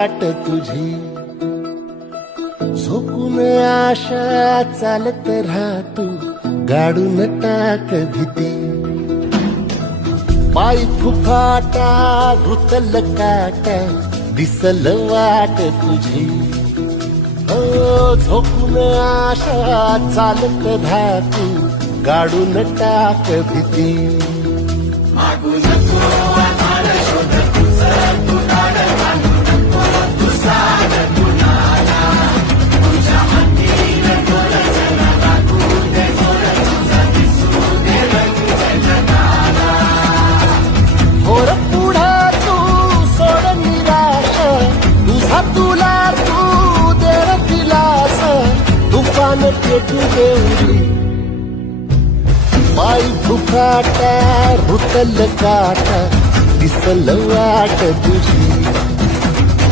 वाट तुझी झोपून आशा चालत राहतू गाडून टाक भीती पाय फुफाटा रुतल काटा दिसल वाट तुझी हो झोपून आशा चालत राहतू गाडून टाक भीती मागू नको आधार शोध तुझं तू धाड घालू नको तू साध कुणाला तुझ्या अंधीर डोळ जरा लागू दे जोर तुझा दिसू दे रंग जगाला होर पुढे तू सोड निराश तुझा तुला तू देर दिलास तुफान पेटू देऊरी पाय फुफाटा रुतल काटा दिसल वाट तुझी